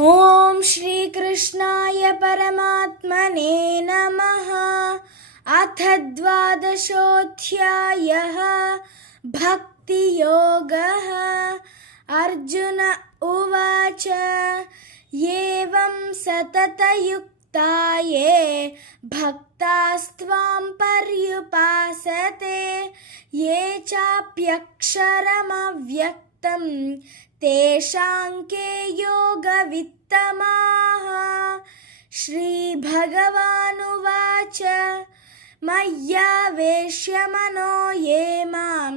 ॐ श्रीकृष्णाय परमात्मने नमः। अथ द्वादशोऽध्यायः भक्तियोगः। अर्जुन उवाच एवं सततयुक्ता ये भक्तास्त्वां पर्युपासते ये चाप्यक्षरमव्यक्तं तेषां के योगवित्तमाः। श्रीभगवानुवाच मय्यावेश्य मनो ये मां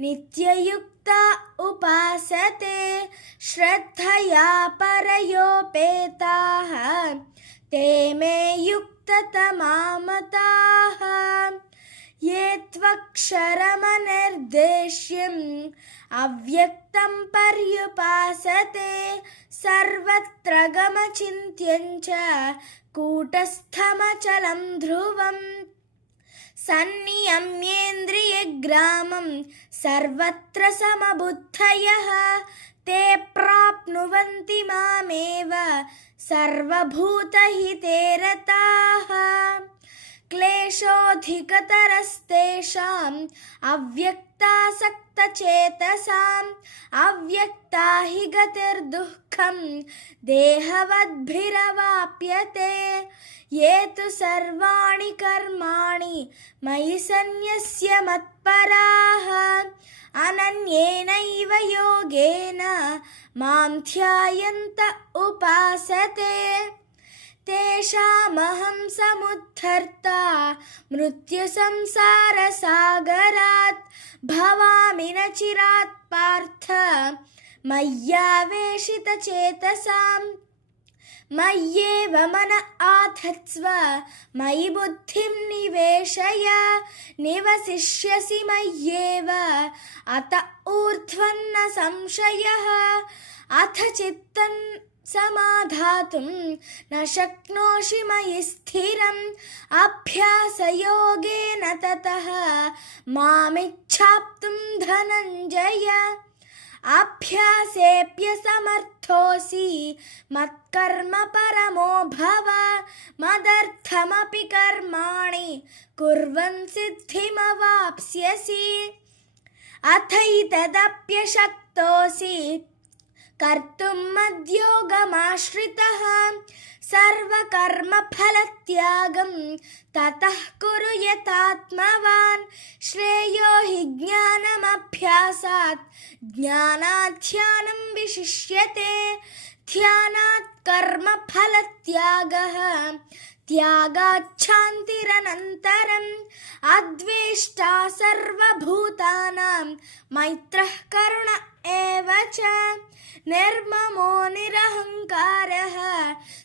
नित्ययुक्ता उपासते श्रद्धया परयोपेताः ते मे युक्ततमा मताः। ये त्वक्षरमनिर्देश्यम् अव्यक्तं पर्युपासते सर्वत्र गमचिन्त्यं च कूटस्थमचलं ध्रुवम् सन्नियम्येन्द्रियग्रामं सर्वत्र समबुद्धयः ते प्राप्नुवन्ति मामेव सर्वभूतहिते रताः। क्लेशोऽधिकतरस्तेषाम् अव्यक्तासक्तचेतसाम् अव्यक्ता हि गतिर्दुःखं देहवद्भिरवाप्यते। ये तु सर्वाणि कर्माणि मयि सन्न्यस्य मत्पराः अनन्येनैव योगेन मां ध्यायन्त उपासते तेषामहं समुद्धर्ता मृत्युसंसारसागरात् भवामि न चिरात् पार्थ मय्यावेशितचेतसाम्। मय्येव मन आधत्स्व मयि बुद्धिं निवेशय निवसिष्यसि मय्येव अत ऊर्ध्वन्न संशयः। अथ चित्तं समाधातुं न शक्नोषि मयि स्थिरम् अभ्यासयोगेन ततः मामिच्छाप्तुं धनञ्जय। अभ्यासेऽप्यसमर्थोऽसि मत्कर्म परमो भव मदर्थमपि कर्माणि कुर्वन् सिद्धिमवाप्स्यसि। अथैतदप्यशक्तोऽसि कर्तुं मद्योगमाश्रितः सर्वकर्मफलत्यागं ततः कुरु यतात्मवान्। श्रेयो हि ज्ञानमभ्यासात् ज्ञानात् ध्यानं विशिष्यते ध्यानात् कर्मफलत्यागः त्यागात् शान्तिरनन्तरम्। अद्वेष्टा सर्वभूतानां मैत्रः करुण एव च निर्ममो निरहङ्कारः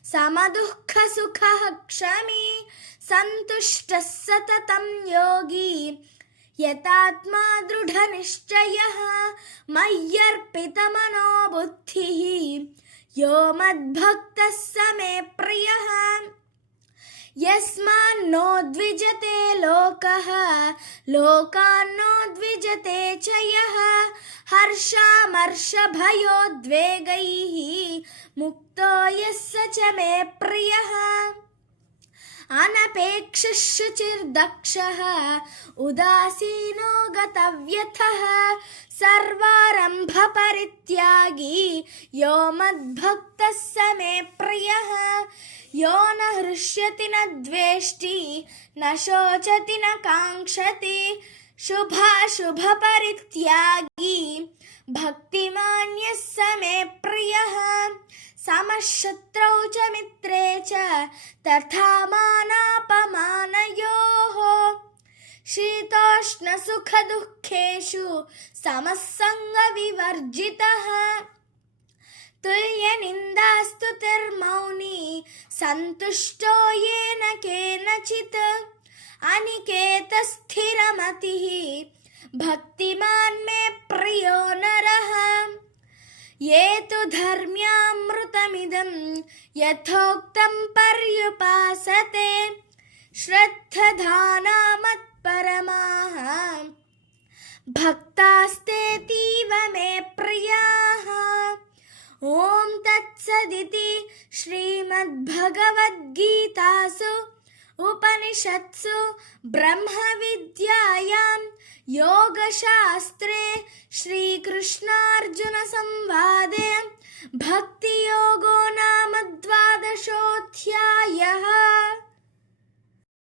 समदुःखसुखः क्षमी सन्तुष्टः सततं योगी यतात्मा दृढनिश्चयः मय्यर्पितमनो बुद्धिः यो मद्भक्तः स मे प्रियः। यस्मान्नो द्विजते लोकः लोकान्नो द्विजते च यः हर्षामर्षभयोद्वेगैः मुक्तो यः स च मे प्रियः। अनपेक्षः शुचिर्दक्षः उदासीनो गतव्यथः सर्वारम्भपरित्यागी यो मद्भक्तः स मे प्रियः। यो न हृष्यति न द्वेष्टि न शोचति न काङ्क्षति शुभाशुभपरित्यागी भक्तिमान् यः स मे प्रियः। समशत्रौ च मित्रे च तथा मानापमानयोः शीतोष्णसुखदुःखेषु समः सङ्गविवर्जितः। तुल्यनिन्दास्तुतिर्मौनी सन्तुष्टो येन केनचित् अनिकेतस्थिरमतिः भक्तिमान् मे प्रियो नरः। ये तु धर्म्यामृतमिदं यथोक्तं पर्युपासते श्रद्धधाना मत्परमाः भक्तास्तेतीव मे प्रियाः। ॐ तत् तत्सदिति श्रीमद्भगवद्गीतासु उपनिषत्सु ब्रह्मविद्यायां योगशास्त्रे श्रीकृष्णार्जुनसंवादे भक्तियोगो